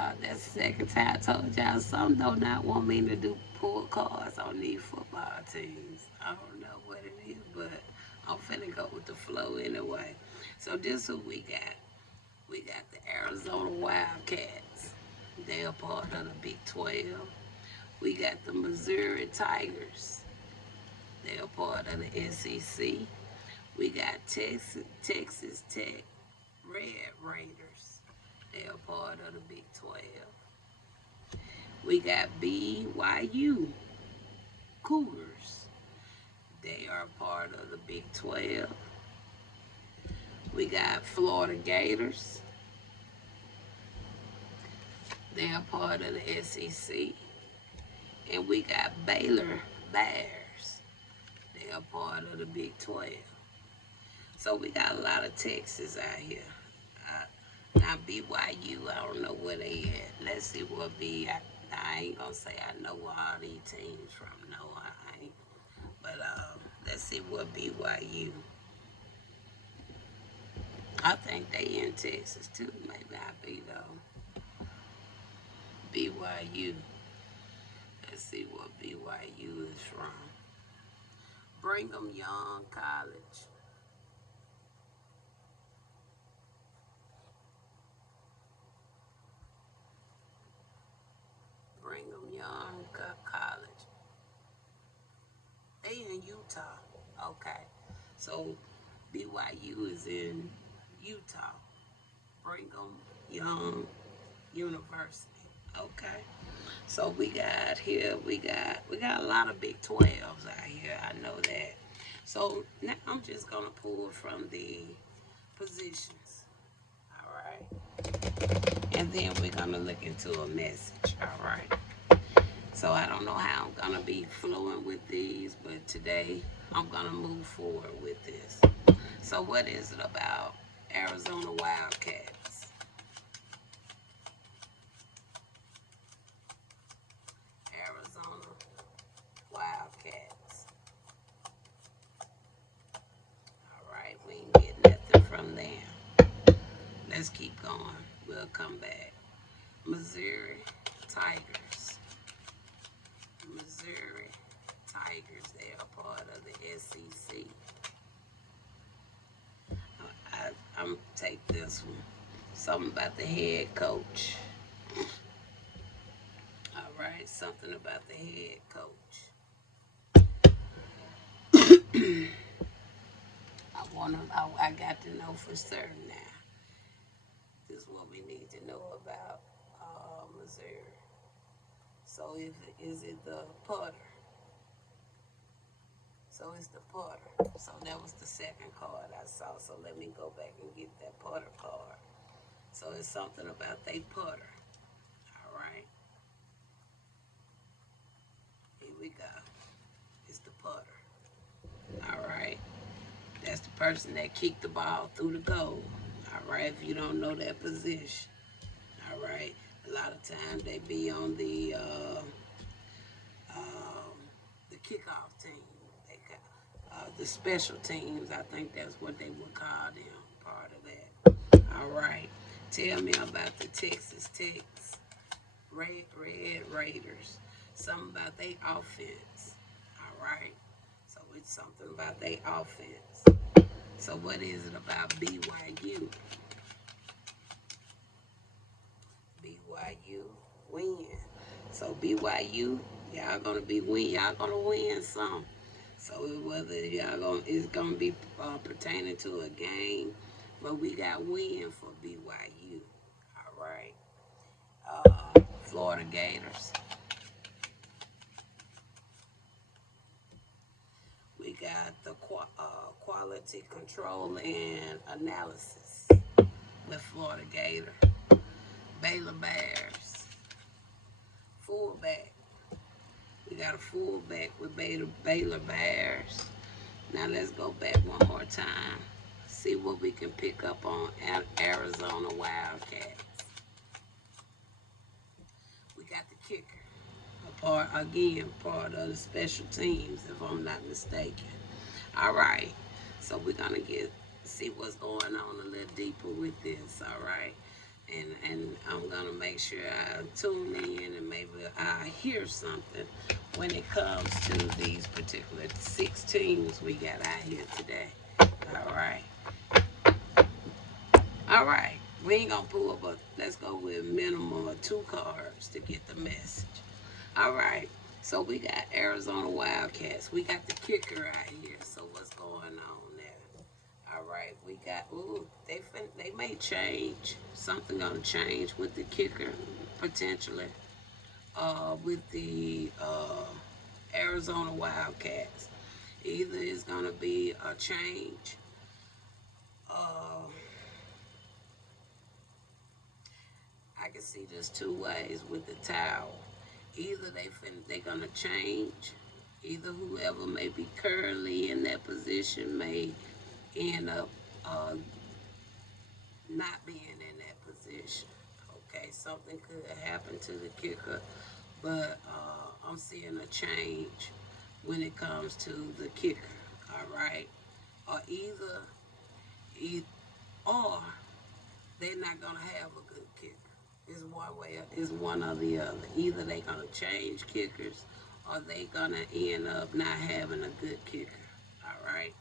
y'all. That's the second time I told y'all some do not want me to do pull cards on these football teams. I don't know what it is, but I'm finna go with the flow anyway. So this who we got. We got the Arizona Wildcats. They are part of the Big 12. We got the Missouri Tigers. They are part of the SEC. We got Texas Tech Red Raiders. They are part of the Big 12. We got BYU Cougars. They are part of the Big 12. We got Florida Gators. They are part of the SEC. And we got Baylor Bears. They are part of the Big 12. So we got a lot of Texas out here. Now BYU, I don't know where they at. Let's see what I ain't gonna say I know where all these teams from. No, I ain't. But let's see what BYU. I think they in Texas too. Maybe I be though. BYU. Let's see what BYU is from. Brigham Young College. Brigham Young College. They in Utah. Okay. So BYU is in Utah. Brigham Young University. Okay. So we got here, we got a lot of Big 12s out here. I know that. So now I'm just gonna pull from the positions. All right. And then we're gonna look into a message. All right. So I don't know how I'm gonna be flowing with these, but today I'm gonna move forward with this. So what is it about Arizona Wildcats? Arizona Wildcats. All right, we ain't get nothing from them. Let's keep going. We'll come back. Missouri Tigers. Missouri Tigers. They are part of the SEC. I'm take this one. Something about the head coach. All right, something about the head coach. I got to know for certain now. This is what we need to know about Missouri. So is it the Potter? So it's the Potter. So that was the second card I saw. So let me go back and get that Potter card. So it's something about they Potter. All right. Here we go. It's the Potter. All right. That's the person that kicked the ball through the goal. All right. If you don't know that position. All right. A lot of times they be on the kickoff team. The special teams, I think that's what they would call them, part of that. All right. Tell me about the Texas Tech Red Raiders. Something about their offense. All right. So it's something about their offense. So what is it about BYU? BYU win. So BYU, y'all gonna win some. So whether it's gonna be pertaining to a game, but we got win for BYU. All right. Florida Gators. We got the quality control and analysis with Florida Gator. Baylor Bears. Fullback. We got a fullback with Baylor Bears. Now let's go back one more time. See what we can pick up on Arizona Wildcats. We got the kicker. Part of the special teams, if I'm not mistaken. All right. So we're gonna see what's going on a little deeper with this. All right. And I'm going to make sure I tune in and maybe I hear something when it comes to these particular 6 teams we got out here today. All right. All right. We ain't going to pull, but let's go with minimum of 2 cards to get the message. All right. So we got Arizona Wildcats. We got the kicker out here. So what's going on there? All right. We got, they may change. Something going to change with the kicker potentially. With the Arizona Wildcats. Either it's going to be a change. I can see this 2 ways with the towel. Either they're going to change. Either whoever may be currently in that position may end up not being in that position. Okay, something could happen to the kicker, but I'm seeing a change when it comes to the kicker. All right, or either or they're not gonna have a good kicker. It's one way, it's one or the other. Either they're gonna change kickers, or they're gonna end up not having a good kicker. All right.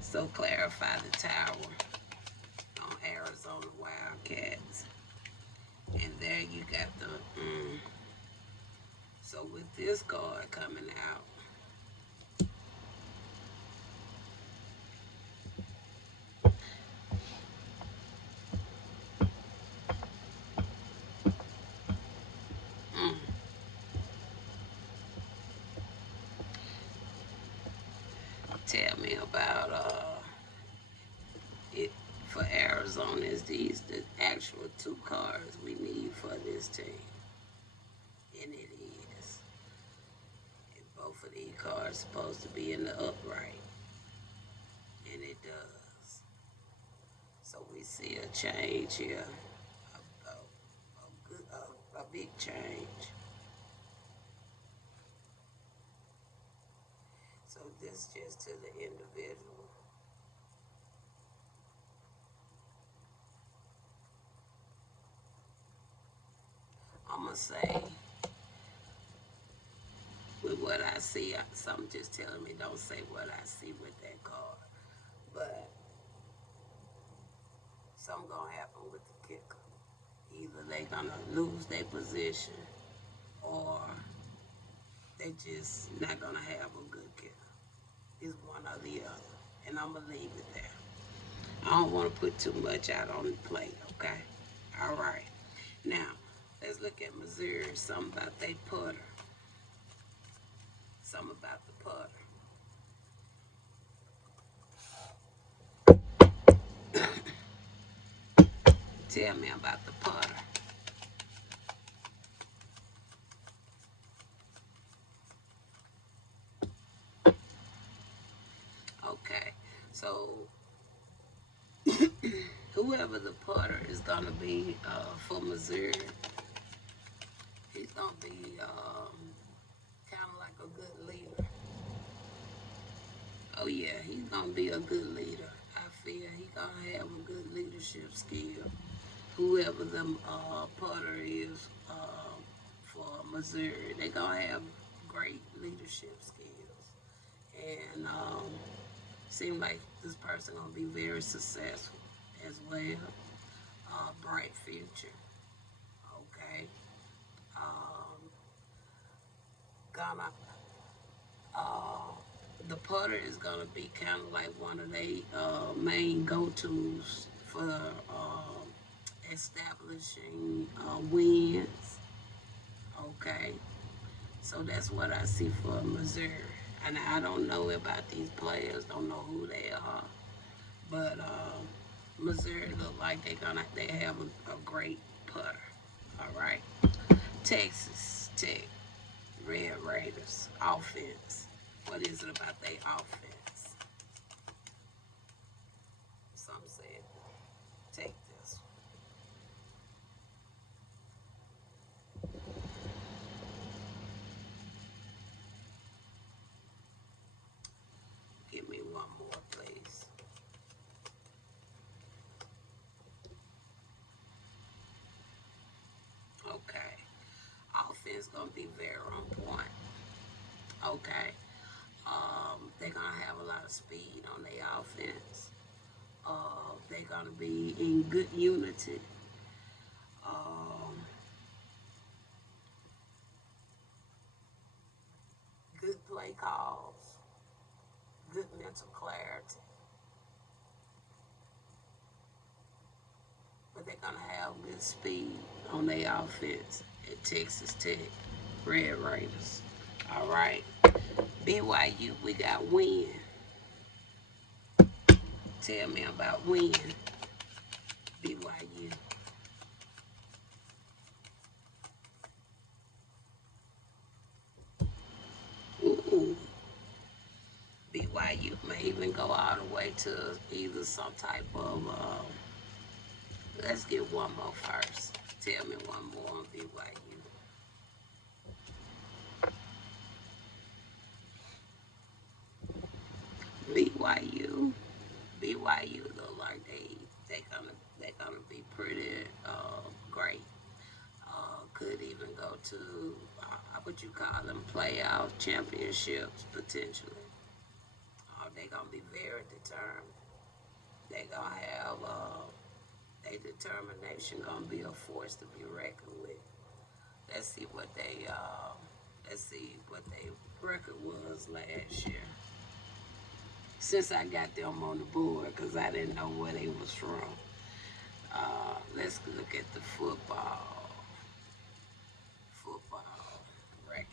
So clarify the tower on Arizona Wildcats, and there you got the. So with this card coming out, tell me about it for Arizona. Is these the actual 2 cards we need for this team? And it is. And both of these cards supposed to be in the upright, and it does. So we see a change here, a big change. So this just to the individual. I'm going to say, with what I see, something just telling me don't say what I see with that card. But something going to happen with the kicker. Either they going to lose their position, or they just not going to have a good kicker. It's one or the other. And I'm going to leave it there. I don't want to put too much out on the plate, okay? All right. Now, let's look at Missouri. Something about they putter. Something about the putter. Tell me about the putter. Okay. So, whoever the putter is going to be for Missouri, he's going to be kind of like a good leader. Oh, yeah, he's going to be a good leader. I feel he's going to have a good leadership skill. Whoever the putter is for Missouri, they're going to have great leadership skills. And seem like this person going to be very successful as well. Bright future. Okay. Gonna the putter is gonna be kind of like one of their main go-tos for establishing wins. Okay, so that's what I see for Missouri. And I don't know about these players, don't know who they are, but Missouri look like they have a great putter. All right, Texas Tech Red Raiders offense. What is it about their offense? Some said, take this. Give me one more, please. defense gonna be very on point. Okay. They're gonna have a lot of speed on their offense. They're gonna be in good unity. Um, Good play calls, good mental clarity. But they're gonna have good speed on their offense at Texas Tech, Red Raiders. All right. BYU, we got win. Tell me about win. BYU. Ooh. BYU may even go all the way to either some type of. Let's get one more first. Tell me one more on BYU. BYU. BYU look like they gonna be pretty great. Could even go to what you call them playoff championships potentially. They gonna be very determined. They gonna have their determination gonna be a force to be reckoned with. Let's see what they record was last year. Since I got them on the board, because I didn't know where they was from. Let's look at the football record.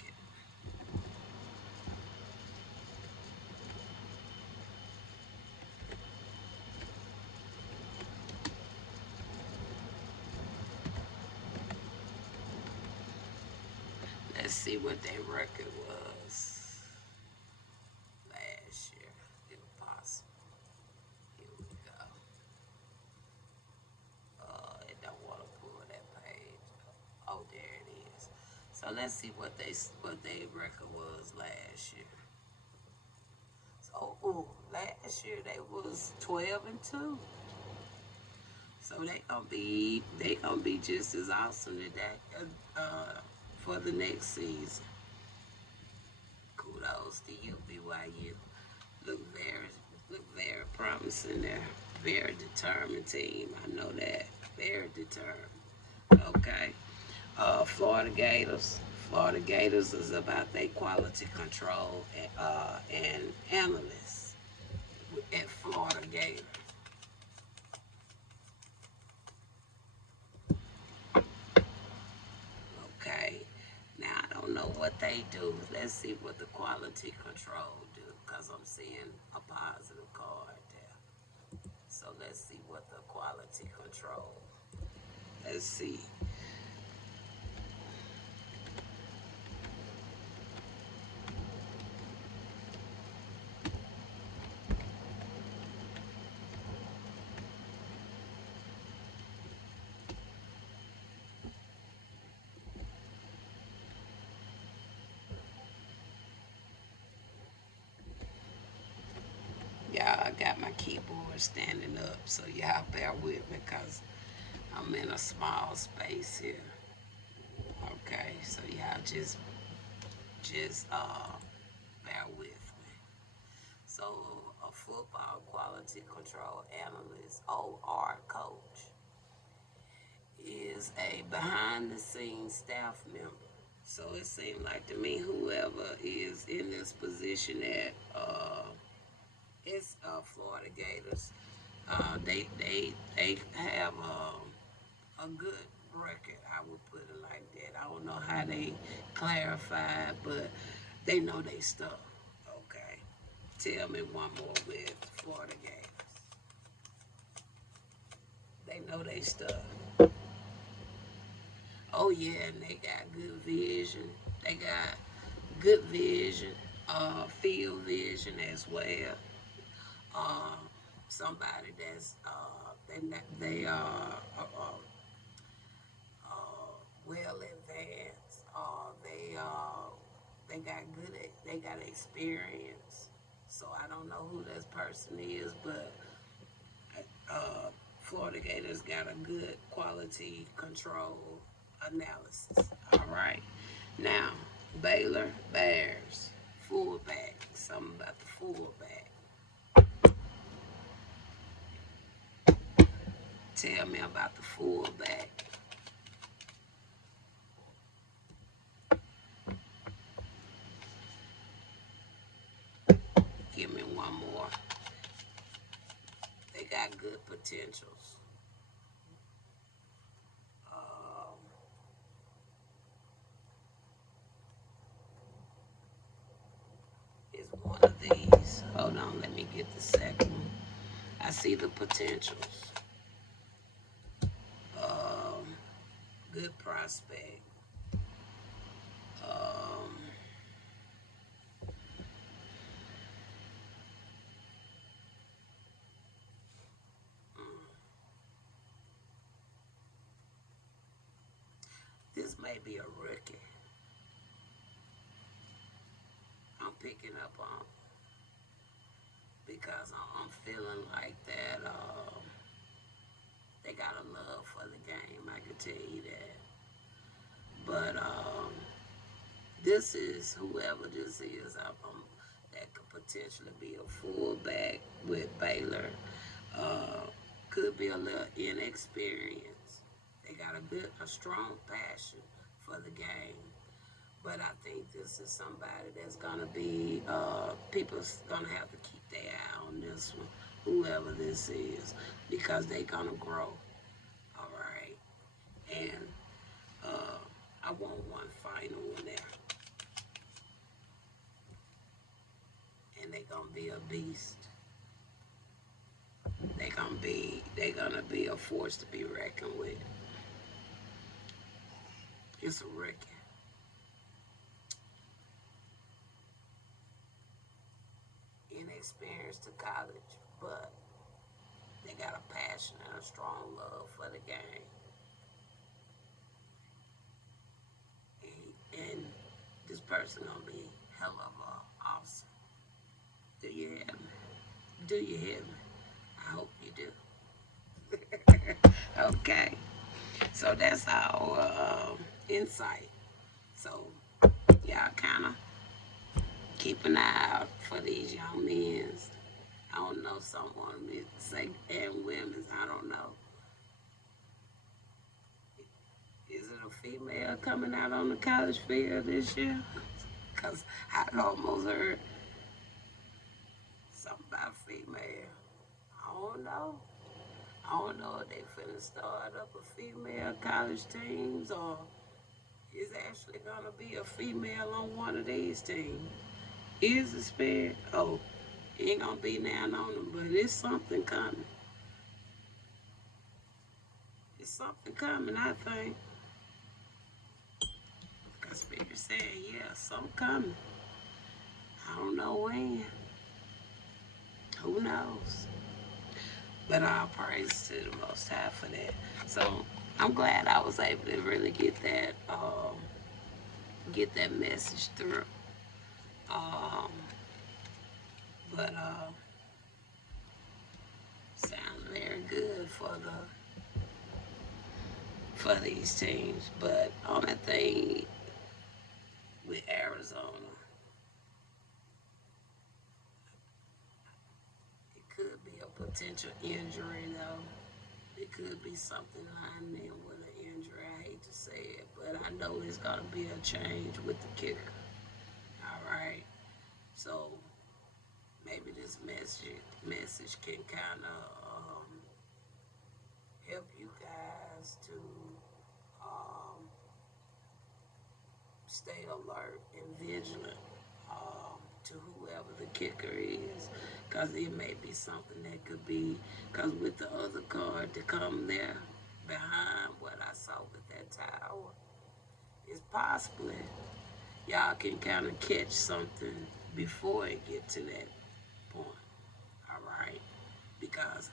Let's see what their record was last year, if possible. Here we go. It don't want to pull that page. Oh, there it is. So let's see what they record was last year. So last year they was 12-2. So they gonna be just as awesome today for the next season. Kudos to you, BYU. Look very look very promising there. Very determined team. I know that. Very determined. Okay. Florida Gators. Florida Gators is about their quality control and analysts at Florida Gators. Okay. Now I don't know what they do. Let's see what the quality control do, because I'm seeing a positive card there. So let's see what the quality control. Let's see. Y'all, I got my keyboard standing up, so y'all bear with me because I'm in a small space here. Okay, so y'all just bear with me. So a football quality control analyst, OR coach, is a behind the scenes staff member. So it seemed like to me whoever is in this position at it's Florida Gators. They have a good record. I would put it like that. I don't know how they clarify, but they know they stuff. Okay. Tell me one more with Florida Gators. They know they stuff. Oh yeah, and they got good vision. They got good vision, field vision as well. Uh, Somebody that's they are well advanced. They got they got experience. So I don't know who this person is, but Florida Gators got a good quality control analysis. All right. Now, Baylor Bears, fullback. Something about the fullback. Tell me about the fullback. Give me one more. They got good potentials. Um, is one of these. Hold on, let me get the second one. I see the potentials. Um, Good prospect. Um, this may be a rookie. I'm picking up on because I'm feeling like that. They got a love for the game. I can tell you that. But this is whoever this is. That could potentially be a fullback with Baylor. Uh, could be a little inexperienced. They got a strong passion for the game. But I think this is somebody that's gonna be people's gonna have to keep their eye on this one, whoever this is, because they gonna grow. All right, and uh, I want one final one there, and they gonna be a beast. They gonna be a force to be reckoned with. It's a rookie. Inexperienced to college, but they got a passion and a strong love for the game. And this person gonna be hell of a officer. Do you hear me? Do you hear me? I hope you do. Okay. So that's our insight. So y'all kind of keep an eye out for these young men. I don't know, someone may say, and women's, I don't know. Is it a female coming out on the college field this year? Because I almost heard something about female. I don't know. I don't know if they finna start up a female college teams or is actually gonna be a female on one of these teams. Is the spirit? Oh, it ain't gonna be now on them, but it's something coming. It's something coming, I think. Because Spirit said, yeah, something coming. I don't know when. Who knows? But all praise to the Most High for that. So I'm glad I was able to really get that message through. Um, but sounds very good for these teams. But only thing with Arizona, it could be a potential injury though. It could be something lining in with an injury. I hate to say it, but I know it's gonna be a change with the kicker. All right. So maybe this message can kind of help you guys to um, stay alert and vigilant to whoever the kicker is, because it may be something that could be, because with the other card to come there behind what I saw with that tower, it's possibly y'all can kind of catch something before it get to that point. All right, because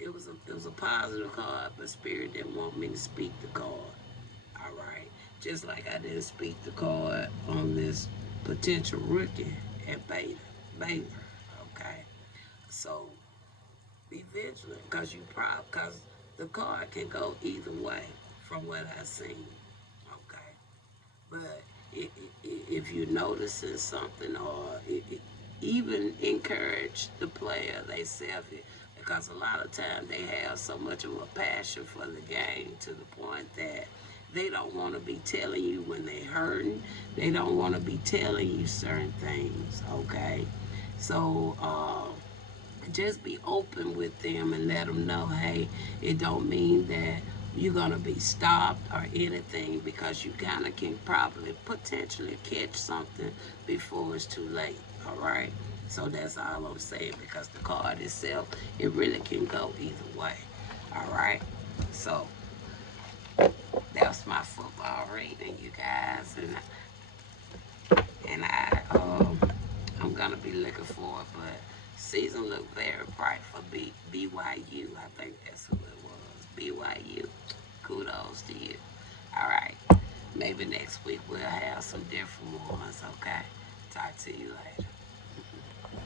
it was a positive card, but Spirit didn't want me to speak the card. All right, just like I didn't speak the card on this potential rookie at Baylor. Okay, so be vigilant because the card can go either way from what I've seen. Okay, but if you're noticing something, or even encourage the player themselves, because a lot of times they have so much of a passion for the game to the point that they don't want to be telling you when they're hurting. They don't want to be telling you certain things, okay? So, just be open with them and let them know, hey, it don't mean that you're going to be stopped or anything, because you kind of can probably potentially catch something before it's too late, all right? So that's all I'm saying, because the card itself, it really can go either way, all right? So that's my football reading, you guys, I'm gonna be looking forward, but season looked very bright for BYU. I think that's who it was. BYU. Kudos to you. All right. Maybe next week we'll have some different ones. Okay. Talk to you.